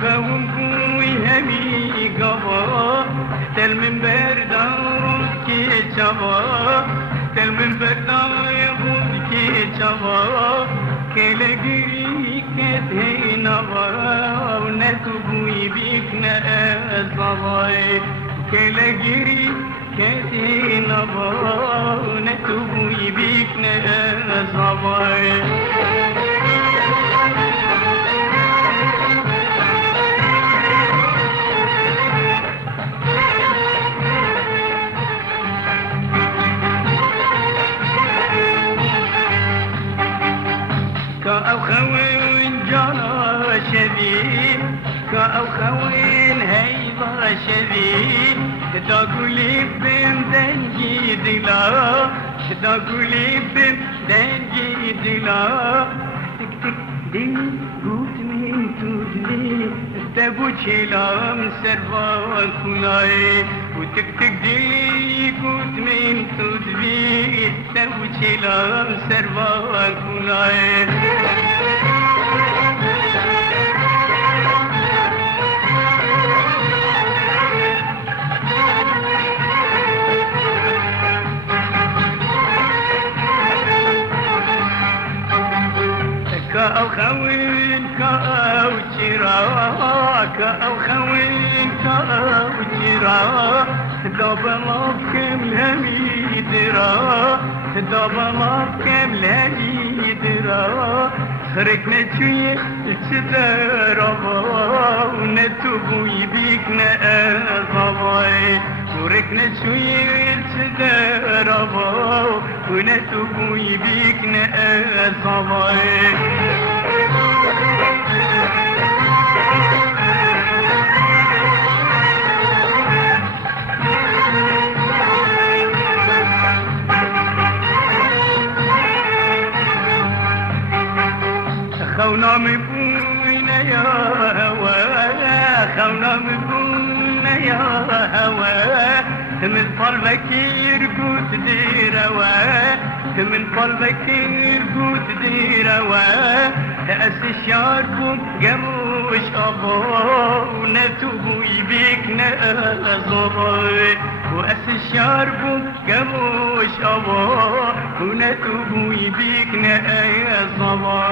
خوم بوی همی گوا دل من بردار که چوا دل من بردار بود که چوا کل گری که نوا نه تو بوی بیک نه زوای کل گری که نوا نه تو بوی بیک نه زوای كأو خوين جانا شبي كأو خوين هيضا شبي تاكلي بين دنجي دلا تاكلي بين دنجي دلا تك تك دي قوت من تودلي تبو تشيلام سرفان كلاي وتك تك دي قوت من تودلي تبو تشيلام سرفان كلاي كأو خوين كأو جرا كأو خوين كأو جرا دبلاب كملهمي درا دبلاب كملهمي درا خركنا شوية تدرا ونتوبوي بيك نأغواي خركنا شوية تدرا ونتوبوي بيك نأغواي خونا مبون يا هوا خونا مبون يا هوا من قلبك يرقود ديروا من قلبك يرقود ديروا تأس الشارب قروش أبو نتوبو يبيك نأزري وأس الشارب قروش أبو ونتوبو يبيك نأزري